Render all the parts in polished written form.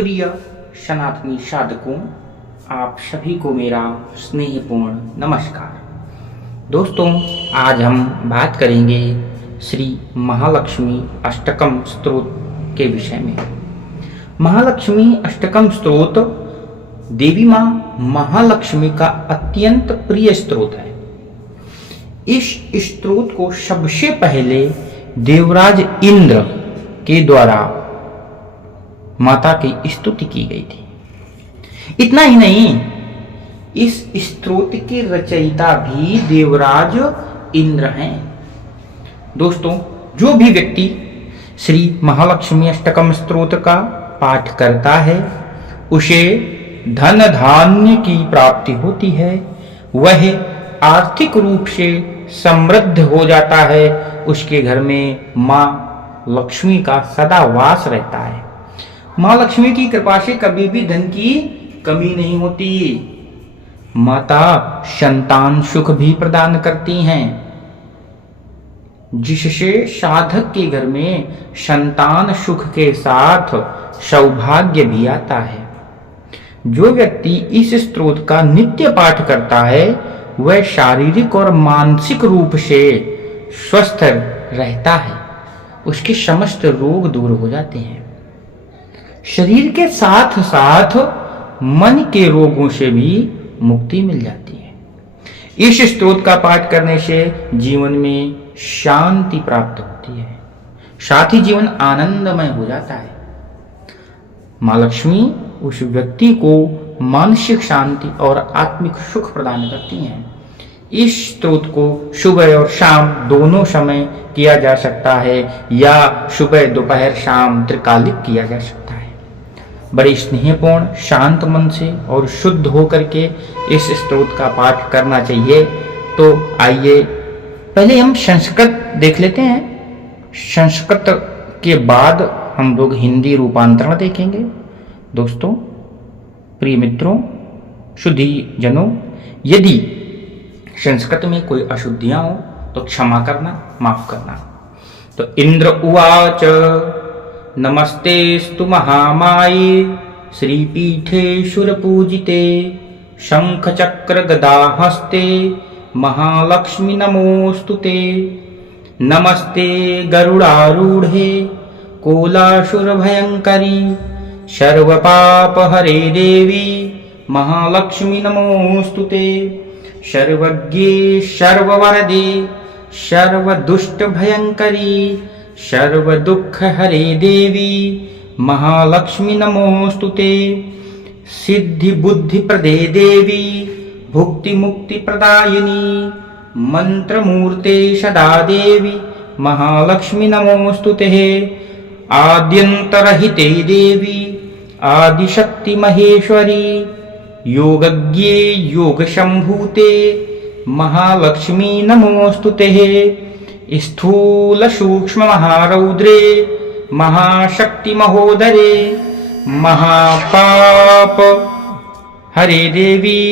प्रिय सनातनी साधकों, आप सभी को मेरा स्नेहपूर्ण नमस्कार। दोस्तों, आज हम बात करेंगे श्री महालक्ष्मी अष्टकम स्तोत्र के विषय में। महालक्ष्मी अष्टकम स्तोत्र देवी माँ महालक्ष्मी का अत्यंत प्रिय स्तोत्र है। इस स्तोत्र को सबसे पहले देवराज इंद्र के द्वारा माता की स्तुति की गई थी। इतना ही नहीं, इस स्तोत्र के रचयिता भी देवराज इंद्र हैं। दोस्तों, जो भी व्यक्ति श्री महालक्ष्मी अष्टकम स्तोत्र का पाठ करता है उसे धन धान्य की प्राप्ति होती है, वह आर्थिक रूप से समृद्ध हो जाता है, उसके घर में माँ लक्ष्मी का सदा वास रहता है। माँ लक्ष्मी की कृपा से कभी भी धन की कमी नहीं होती। माता संतान सुख भी प्रदान करती हैं, जिससे साधक के घर में संतान सुख के साथ सौभाग्य भी आता है। जो व्यक्ति इस स्तोत्र का नित्य पाठ करता है वह शारीरिक और मानसिक रूप से स्वस्थ रहता है, उसके समस्त रोग दूर हो जाते हैं। शरीर के साथ साथ मन के रोगों से भी मुक्ति मिल जाती है। इस स्तोत्र का पाठ करने से जीवन में शांति प्राप्त होती है, साथ ही जीवन आनंदमय हो जाता है। माँ लक्ष्मी उस व्यक्ति को मानसिक शांति और आत्मिक सुख प्रदान करती हैं। इस स्तोत्र को सुबह और शाम दोनों समय किया जा सकता है या सुबह दोपहर शाम त्रिकालिक किया जा सकता है। बड़े स्नेहपूर्ण शांत मन से और शुद्ध होकर के इस स्तोत्र का पाठ करना चाहिए। तो आइए पहले हम संस्कृत देख लेते हैं, संस्कृत के बाद हम लोग हिंदी रूपांतरण देखेंगे। दोस्तों, प्रिय मित्रों, शुद्धि जनों, यदि संस्कृत में कोई अशुद्धियां हो तो क्षमा करना, माफ करना। तो इंद्र उवाच नमस्तेस्तु महामाये श्रीपीठे सुरपूजिते शंख चक्र गदा हस्ते महालक्ष्मी नमोस्तुते। नमस्ते गरुड़ारूढ़े कोलासुर भयंकरी सर्वपाप हरे देवी महालक्ष्मी नमोस्तुते। सर्वज्ञे सर्ववरदे सर्वदुष्ट भयंकरी सर्व दुख हरे देवी महालक्ष्मी नमोस्तुते। सिद्धि बुद्धि प्रदे देवी भुक्ति मुक्ति प्रदायिनी मंत्र मूर्ते सदा देवी महालक्ष्मी नमोस्तुते। आद्यंतरहिते देवी आदिशक्ति महेश्वरी योगज्ञे योग संभूते महालक्ष्मी नमोस्तुते। स्थूल सूक्ष्म महारौद्रे महाशक्ति महोदरे महापाप हरे देवी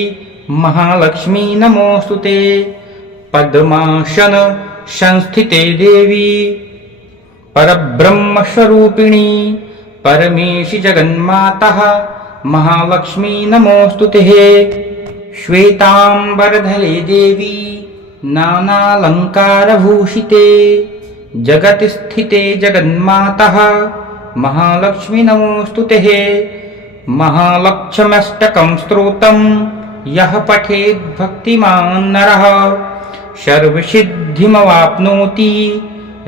महालक्ष्मी नमोस्तुते। पद्मासन संस्थिते देवी परब्रह्म स्वरूपिणी परमेशि जगन्माता महालक्ष्मी नमोस्तुते। श्वेतांबरधरे देवी नानालंकारभूषिते जगत स्थिते जगन्माता महालक्ष्मी नमोस्तुते। महालक्ष्म्यष्टकं स्तोत्रं यः पठेत् भक्तिमान् नरः सर्वसिद्धिमवाप्नोति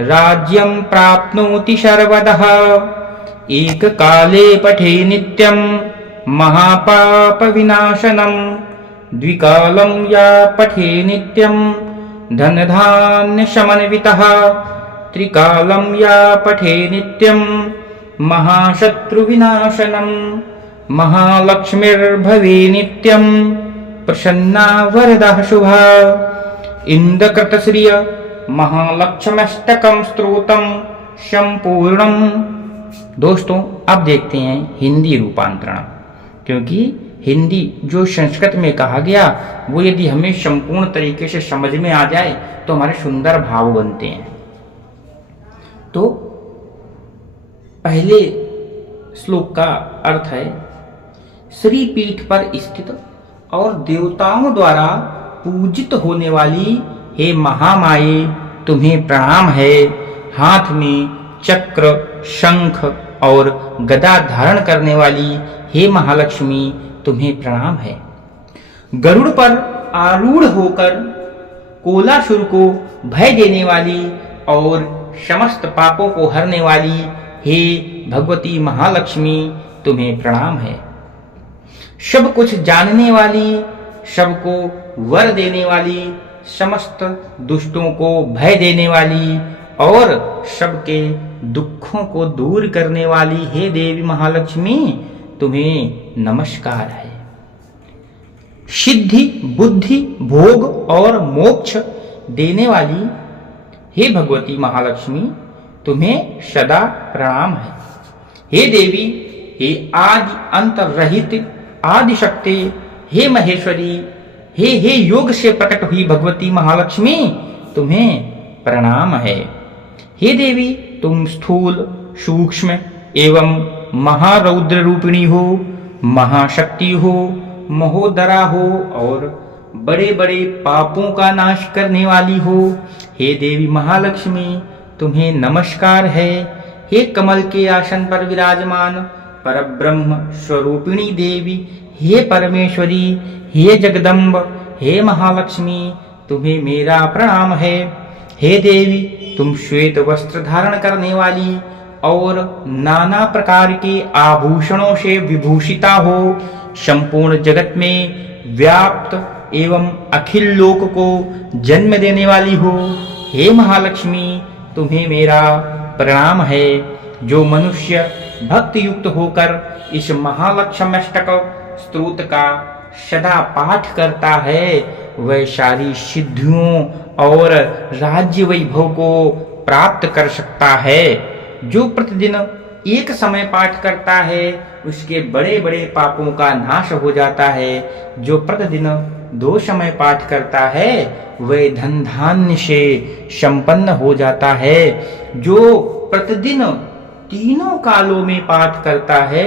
राज्यं प्राप्नोति सर्वदः। एककाले पठे नित्यं महापापविनाशनं द्विकालं या पठे नित्यं धनधान्य समन्वितः। त्रिकालं या पठे नित्यं महाशत्रुविनाशनं महालक्ष्मीर्भवे नित्यं प्रसन्ना वरदा शुभा। इंद्रकृतश्रिय महालक्ष्म्यष्टकं स्तोत्रं संपूर्णं। दोस्तों, अब देखते हैं हिंदी रूपांतरण, क्योंकि हिंदी जो संस्कृत में कहा गया वो यदि हमें संपूर्ण तरीके से समझ में आ जाए तो हमारे सुंदर भाव बनते हैं। तो पहले श्लोक का अर्थ है, श्री पीठ पर स्थित और देवताओं द्वारा पूजित होने वाली हे महामाये, तुम्हें प्रणाम है। हाथ में चक्र, शंख और गदा धारण करने वाली हे महालक्ष्मी, तुम्हें प्रणाम है। गरुड़ पर आरूढ़ होकर कोलासुर को भय देने वाली और समस्त पापों को हरने वाली हे भगवती महालक्ष्मी, तुम्हें प्रणाम है। सब कुछ जानने वाली, सबको वर देने वाली, समस्त दुष्टों को भय देने वाली और सबके दुखों को दूर करने वाली हे देवी महालक्ष्मी, तुम्हें नमस्कार है। सिद्धि, बुद्धि, भोग और मोक्ष देने वाली हे भगवती महालक्ष्मी, तुम्हें सदा प्रणाम है। हे देवी, हे आदि अंत रहित आदि शक्ति, हे महेश्वरी, हे योग से प्रकट हुई भगवती महालक्ष्मी, तुम्हें प्रणाम है। हे देवी, तुम स्थूल, सूक्ष्म एवं महारौद्र रूपिणी हो, महाशक्ति हो, महोदरा हो और बड़े बड़े पापों का नाश करने वाली हो। हे देवी महालक्ष्मी, तुम्हें नमस्कार है। हे कमल के आसन पर विराजमान परब्रह्म स्वरूपिणी देवी, हे परमेश्वरी, हे जगदम्ब, हे महालक्ष्मी, तुम्हें मेरा प्रणाम है। हे देवी, तुम श्वेत वस्त्र धारण करने वाली और नाना प्रकार के आभूषणों से विभूषिता हो, संपूर्ण जगत में व्याप्त एवं अखिल लोक को जन्म देने वाली हो। हे महालक्ष्मी, तुम्हें मेरा प्रणाम है। जो मनुष्य भक्ति युक्त होकर इस महालक्ष्म्यष्टक स्तोत्र का सदा पाठ करता है, वह सारी सिद्धियों और राज्य वैभव को प्राप्त कर सकता है। जो प्रतिदिन एक समय पाठ करता है, उसके बड़े बड़े पापों का नाश हो जाता है। जो प्रतिदिन 2 समय पाठ करता है, वह धन धान्य से संपन्न हो जाता है। जो प्रतिदिन 3 कालों में पाठ करता है,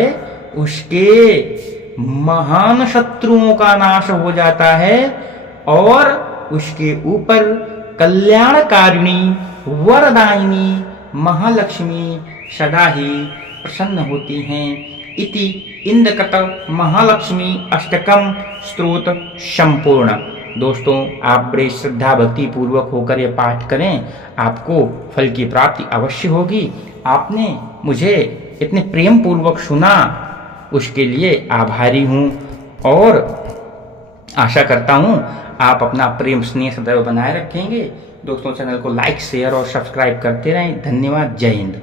उसके महान शत्रुओं का नाश हो जाता है और उसके ऊपर कल्याणकारिणी वरदायिनी महालक्ष्मी सदा ही प्रसन्न होती हैं। इति इंद्रकृत महालक्ष्मी अष्टकम स्तोत्र संपूर्ण। दोस्तों, आप बड़े श्रद्धा भक्ति पूर्वक होकर ये पाठ करें, आपको फल की प्राप्ति अवश्य होगी। आपने मुझे इतने प्रेम पूर्वक सुना, उसके लिए आभारी हूँ और आशा करता हूँ आप अपना प्रेम स्नेह सदैव बनाए रखेंगे। दोस्तों, चैनल को लाइक, शेयर और सब्सक्राइब करते रहें। धन्यवाद। जय हिंद।